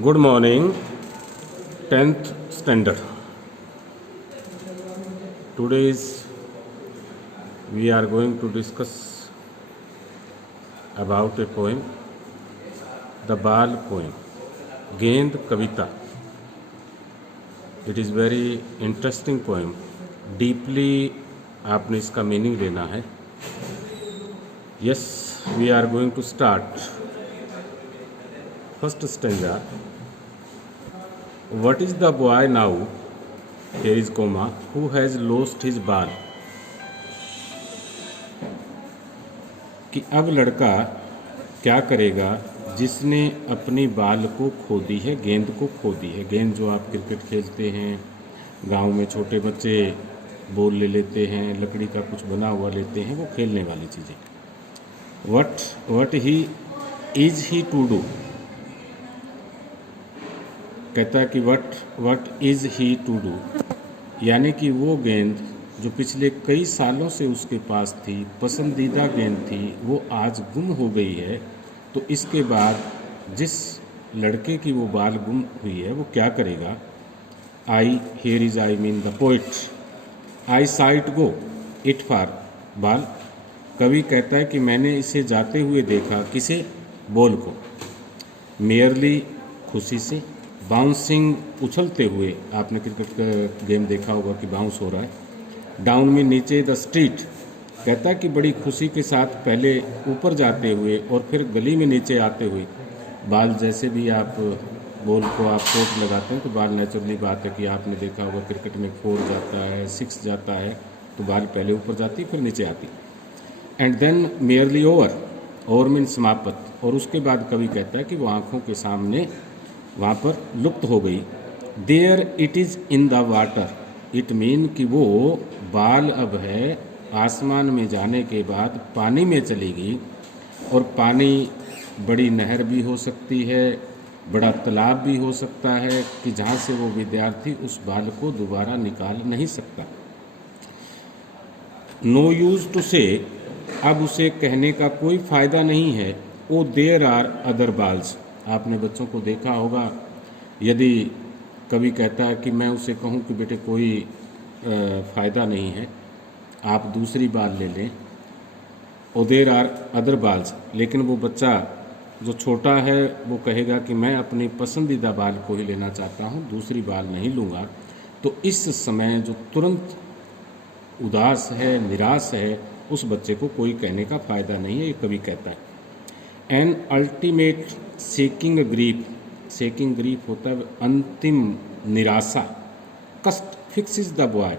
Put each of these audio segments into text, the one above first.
Good morning, 10th standard. Today we are going to discuss about a poem, the Bal poem, Gend Kavita. It is very interesting poem. Deeply आपने इसका meaning लेना है. Yes, we are going to start. First stanza. What is the boy now? Here is comma. Who has lost his ball? कि अब लड़का क्या करेगा जिसने अपनी बाल को खो दी है, गेंद को खो दी है. गेंद जो आप क्रिकेट खेलते हैं, गांव में छोटे बच्चे बॉल ले लेते हैं, लकड़ी का कुछ बना हुआ लेते हैं, वो खेलने वाली चीज़ें. What he is he to do. कहता है कि what is he to do, यानी कि वो गेंद जो पिछले कई सालों से उसके पास थी, पसंदीदा गेंद थी, वो आज गुम हो गई है. तो इसके बाद जिस लड़के की वो बाल गुम हुई है वो क्या करेगा. I hear is I mean the poet. I site go it for बाल. कवि कहता है कि मैंने इसे जाते हुए देखा. किसे? बॉल को. मेयरली खुशी से. बाउंसिंग उछलते हुए. आपने क्रिकेट का गेम देखा होगा कि बाउंस हो रहा है. डाउन में नीचे. The street. कहता है कि बड़ी खुशी के साथ पहले ऊपर जाते हुए और फिर गली में नीचे आते हुए. बाल जैसे भी आप बॉल को आप चोट लगाते हैं तो बाल नेचुरली बात है कि आपने देखा होगा क्रिकेट में 4 जाता है, 6 जाता है, तो बाल पहले ऊपर जाती फिर नीचे आती. And then merely over mean समाप्त. और उसके बाद कवि कहता है कि वो आँखों के सामने वहाँ पर लुप्त हो गई. There it is in the water. It mean कि वो बाल अब है आसमान में जाने के बाद पानी में चली गई. और पानी बड़ी नहर भी हो सकती है, बड़ा तालाब भी हो सकता है कि जहाँ से वो विद्यार्थी उस बाल को दोबारा निकाल नहीं सकता. नो यूज टू से. अब उसे कहने का कोई फ़ायदा नहीं है. Oh there are other बाल्स. आपने बच्चों को देखा होगा, यदि कभी कहता है कि मैं उसे कहूँ कि बेटे कोई फ़ायदा नहीं है, आप दूसरी बाल ले लें. Oh there are other बाल्स. लेकिन वो बच्चा जो छोटा है वो कहेगा कि मैं अपनी पसंदीदा बाल को ही लेना चाहता हूँ, दूसरी बाल नहीं लूँगा. तो इस समय जो तुरंत उदास है, निराश है, उस बच्चे को कोई कहने का फ़ायदा नहीं है, ये कभी कहता है. An ultimate seeking grief. Seeking grief होता है अंतिम निराशा. कस्ट फिक्सिस द बॉय.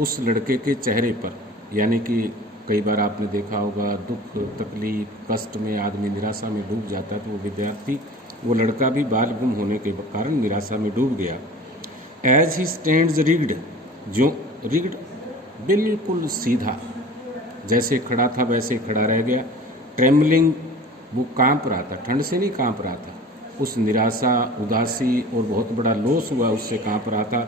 उस लड़के के चेहरे पर. यानी कि कई बार आपने देखा होगा दुख, तकलीफ, कष्ट में आदमी निराशा में डूब जाता है, तो वो विद्यार्थी, वो लड़का भी बाल गुम होने के कारण निराशा में डूब गया. As he stands rigid. जो रिग्ड बिल्कुल सीधा, जैसे खड़ा था वैसे खड़ा रह गया. ट्रेमलिंग. वो कांप रहा था, ठंड से नहीं कांप रहा था, उस निराशा, उदासी और बहुत बड़ा लॉस हुआ उससे कांप रहा था.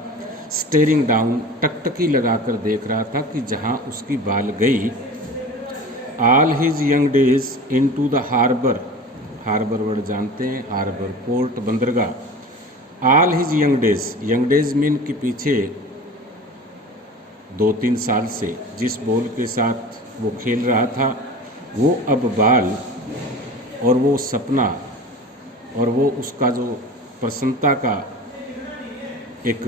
Steering down. टकटकी लगाकर देख रहा था कि जहां उसकी बाल गई. All his young days into the harbour. Harbour word जानते हैं, हार्बर पोर्ट, बंदरगाह. All his young days. Young days mean कि पीछे 2-3 साल से जिस बॉल के साथ वो खेल रहा था, वो अब बाल और वो सपना और वो उसका जो प्रसन्नता का एक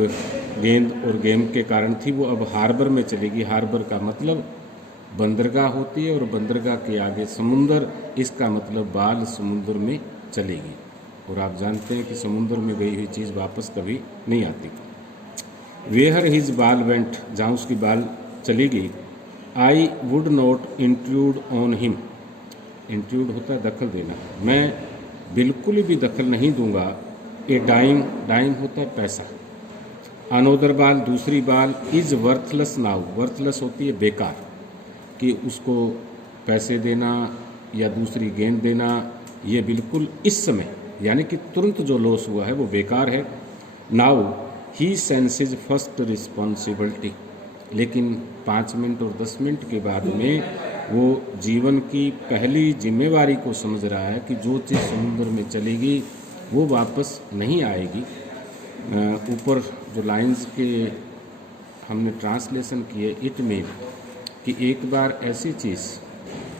गेंद और गेम के कारण थी, वो अब हार्बर में चलेगी. हार्बर का मतलब बंदरगाह होती है और बंदरगाह के आगे समुंदर. इसका मतलब बाल समुंदर में चलेगी. और आप जानते हैं कि समुंदर में गई हुई चीज़ वापस कभी नहीं आती. वेयर हिज बाल वेंट. जहाँ उसकी बाल चली गई. I would not intrude on him. Intrude होता है दखल देना. मैं बिल्कुल भी दखल नहीं दूंगा. ए डाइम. डाइम होता है पैसा. अनोदर बाल. दूसरी बाल. Is worthless now. वर्थलेस होती है बेकार, कि उसको पैसे देना या दूसरी गेंद देना, ये बिल्कुल इस समय यानी कि तुरंत जो लॉस हुआ है वो बेकार है. Now he senses first responsibility. लेकिन 5 मिनट और 10 मिनट के बाद में वो जीवन की पहली जिम्मेवारी को समझ रहा है कि जो चीज़ समुद्र में चलेगी वो वापस नहीं आएगी। ऊपर जो लाइंस के हमने ट्रांसलेशन किए, इट मीन कि एक बार ऐसी चीज़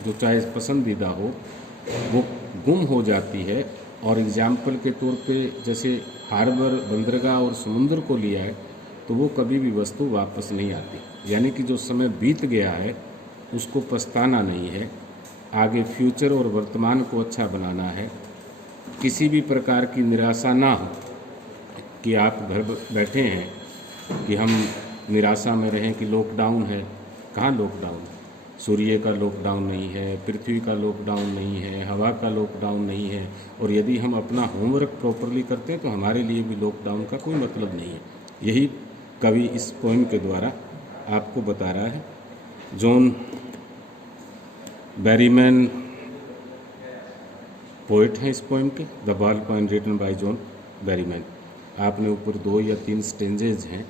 जो चाहे पसंदीदा हो वो गुम हो जाती है, और एग्जाम्पल के तौर पे जैसे हार्बर, बंदरगाह और समुद्र को लिया है, तो वो कभी भी वस्तु वापस नहीं आती। यानी कि जो समय बीत गया है उसको पछताना नहीं है, आगे फ्यूचर और वर्तमान को अच्छा बनाना है। किसी भी प्रकार की निराशा ना हो कि आप घर बैठे हैं कि हम निराशा में रहें कि लॉकडाउन है। कहाँ लॉकडाउन? सूर्य का लॉकडाउन नहीं है, पृथ्वी का लॉकडाउन नहीं है, हवा का लॉकडाउन नहीं है, और यदि हम अपना होमवर्क प्रॉपरली करते हैं तो हमारे लिए भी लॉकडाउन का कोई मतलब नहीं है। यही कवि इस पोएम के द्वारा आपको बता रहा है। जॉन बैरीमैन पोइट हैं इस पोएम के, the ball poem written by John Berryman. आपने ऊपर 2 या 3 स्टेंजेज हैं,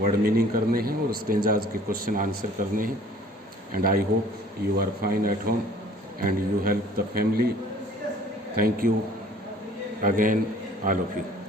वर्ड मीनिंग करने हैं और स्टेंजाज के क्वेश्चन आंसर करने हैं। And I hope you are fine at home and you help the family. Thank you again, all of you.